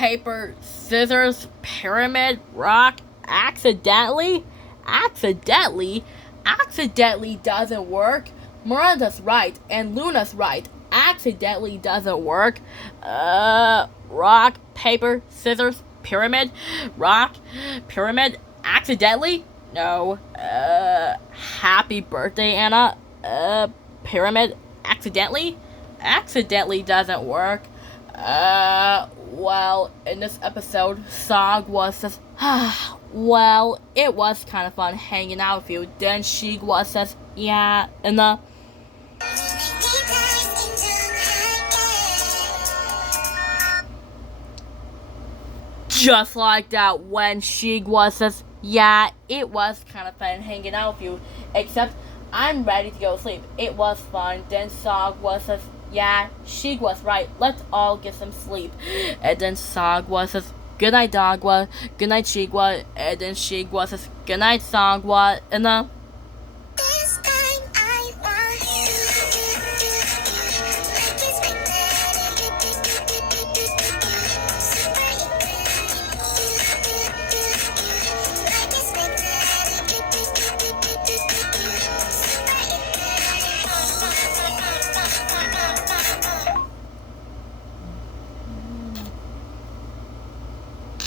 paper, scissors, pyramid, rock, accidentally? Accidentally? Accidentally doesn't work. Miranda's right, and Luna's right. Accidentally doesn't work. Rock, paper, scissors, pyramid, rock, pyramid, accidentally? No. Happy birthday, Anna. Pyramid, accidentally? Accidentally doesn't work. Well, in this episode, Sog was just, well, it was kind of fun hanging out with you. Then Shigwa says, yeah, and just like that, when Shigwa says, yeah, it was kind of fun hanging out with you, except I'm ready to go to sleep. It was fun. Then Sogwa says, yeah, Shigwa's right. Let's all get some sleep. And then Sogwa says, good night, Dogwa. Good night, Shigwa. And then Shigwa says, good night, Sogwa. And This time I want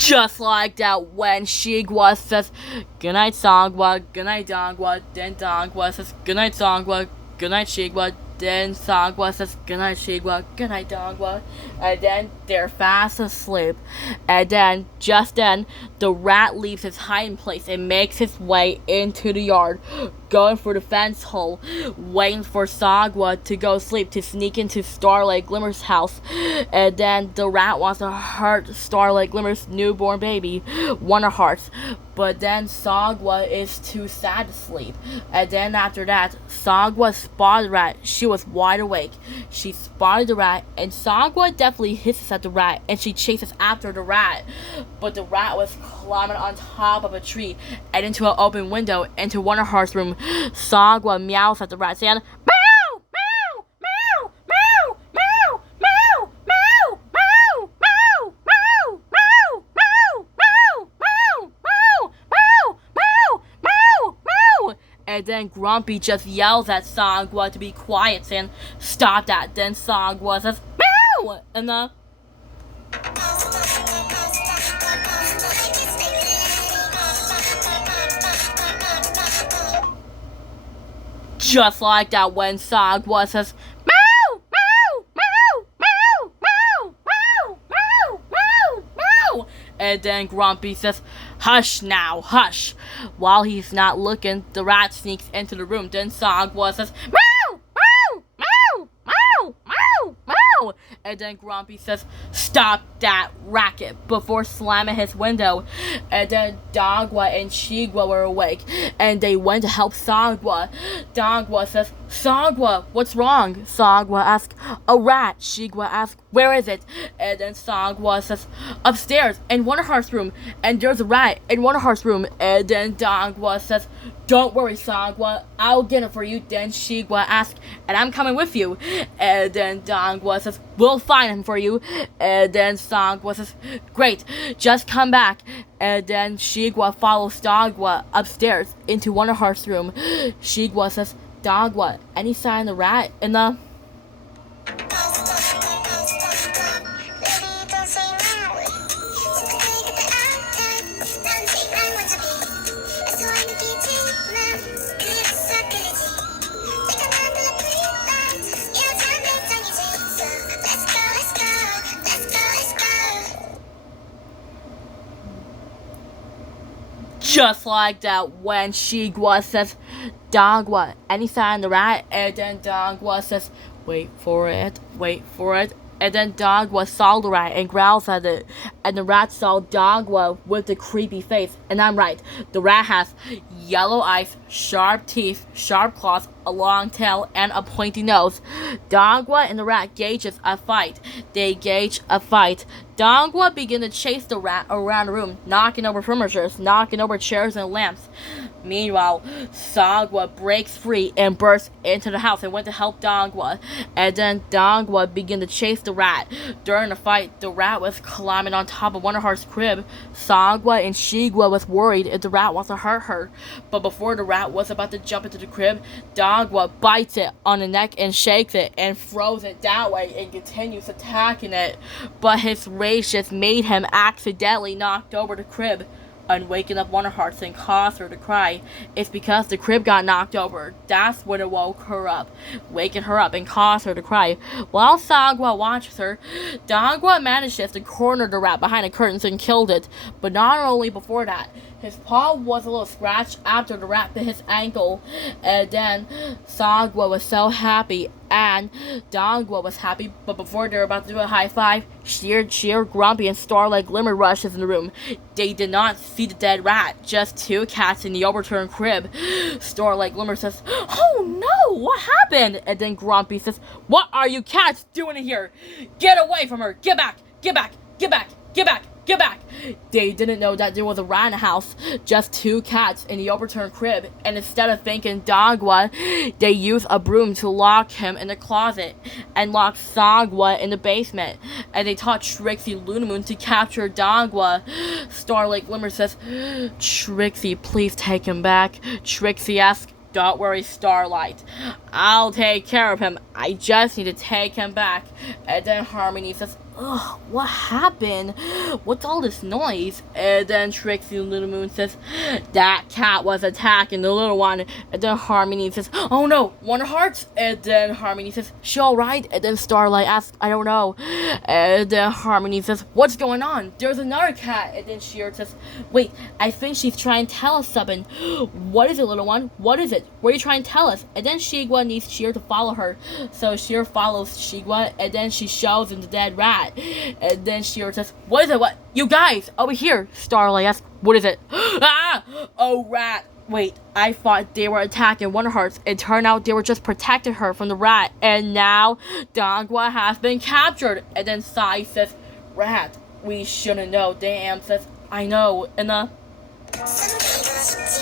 just like that, when Shigwa says, good night, Sogwa. Good night, Dogwa. Then Dogwa says, good night, Sogwa. Good night, Shigwa. Then Sogwa says, good night, Shigwa. Good night, Dogwa. And then they're fast asleep. And then, just then, the rat leaves his hiding place and makes his way into the yard, going for the fence hole, waiting for Sogwa to go sleep to sneak into Starlight Glimmer's house. And then the rat wants to hurt Starlight Glimmer's newborn baby, Wonder Hearts. But then Sogwa is too sad to sleep. And then after that, Sogwa spotted the rat. She was wide awake. She spotted the rat, and Sogwa definitely hisses at the rat, and she chases after the rat. But the rat was climbing on top of a tree and into an open window into Wonder Heart's room. Sogwa meows at the rat, saying, meow, meow, meow, meow, meow, meow, meow, meow, meow, meow, meow, meow, meow, meow, meow, meow, meow, meow. And then Grumpy just yells at Sogwa to be quiet, saying, stop that. Then Sogwa says, meow, and just like that, when Sogwa says, meow, meow, meow, meow, meow, meow, meow, meow, meow. And then Grumpy says, hush now, hush. While he's not looking, the rat sneaks into the room. Then Sogwa says, meow, meow, meow, meow, meow, meow. And then Grumpy says, stop that racket, before slamming his window. And then Dogwa and Shigwa were awake, and they went to help Sogwa. Dogwa says, Sogwa, what's wrong? Sogwa asks, a rat. Shigwa asks, where is it? And then Sogwa says, upstairs, in Wonder Heart's room. And there's a rat in Wonder Heart's room. And then Dogwa says, don't worry, Sogwa, I'll get it for you. Then Shigwa asks, and I'm coming with you. And then Dogwa says, we'll find him for you. And then Sogwa says, great, just come back. And then Shigwa follows Dogwa upstairs into Wonder Heart's room. Shigwa says, Dogwa, any sign of the rat in the... Just like that, when Shigwa says, Dogwa, any sign of the rat? And then Dogwa says, wait for it, wait for it. And then Dogwa saw the rat and growls at it. And the rat saw Dogwa with the creepy face. And I'm right, the rat has yellow eyes, sharp teeth, sharp claws, a long tail, and a pointy nose. Dogwa and the rat gauges a fight. They gauge a fight. Dogwa begin to chase the rat around the room, knocking over furniture, knocking over chairs and lamps. Meanwhile, Sangwa breaks free and bursts into the house and went to help Dongwa. And then Dongwa began to chase the rat. During the fight, the rat was climbing on top of Wonderheart's crib. Sangwa and Shigwa was worried if the rat was to hurt her. But before the rat was about to jump into the crib, Dongwa bites it on the neck and shakes it and throws it that way and continues attacking it. But his rage just made him accidentally knocked over the crib, and waking up Wonderheart and caused her to cry. It's because the crib got knocked over. That's when it woke her up, waking her up and caused her to cry. While Sangwa watches her, Dongwa manages to corner the rat behind the curtains and killed it. But not only before that, his paw was a little scratched after the rat bit his ankle. And then Sangwa was so happy, and Dongwa was happy, but before they were about to do a high five, Sheer, Grumpy, and Starlight Glimmer rushes in the room. They did not see the dead rat, just two cats in the overturned crib. Starlight Glimmer says, "Oh no, what happened?" And then Grumpy says, "What are you cats doing in here? Get away from her! Get back! Get back! Get back! Get back! Get back!" They didn't know that there was a rat in the house, just two cats in the overturned crib, and instead of thanking Dongwa, they used a broom to lock him in the closet and lock Sangwa in the basement. And they taught Trixie Lunamoon to capture Dongwa. Starlight Glimmer says, "Trixie, please take him back." Trixie asks, "Don't worry, Starlight. I'll take care of him. I just need to take him back." And then Harmony says, "Ugh, what happened? What's all this noise?" And then Trixie Lunamoon says, "That cat was attacking the little one." And then Harmony says, "Oh no, Wonderheart?" And then Harmony says, "She alright?" And then Starlight asks, "I don't know." And then Harmony says, "What's going on? There's another cat." And then Sheer says, "Wait, I think she's trying to tell us something." "What is it, little one? What is it? What are you trying to tell us?" And then Shigwa needs Sheer to follow her. So Sheer follows Shigwa, and then she shows him the dead rat. And then Sheer says, "What is it? What? You guys, over here." Starlight asks, "What is it?" "Ah! Oh, rat. Wait, I thought they were attacking Wonderhearts. It turned out they were just protecting her from the rat. And now Dongwa has been captured." And then Sai says, "Rat, we shouldn't know." Damn says, "I know." And Some people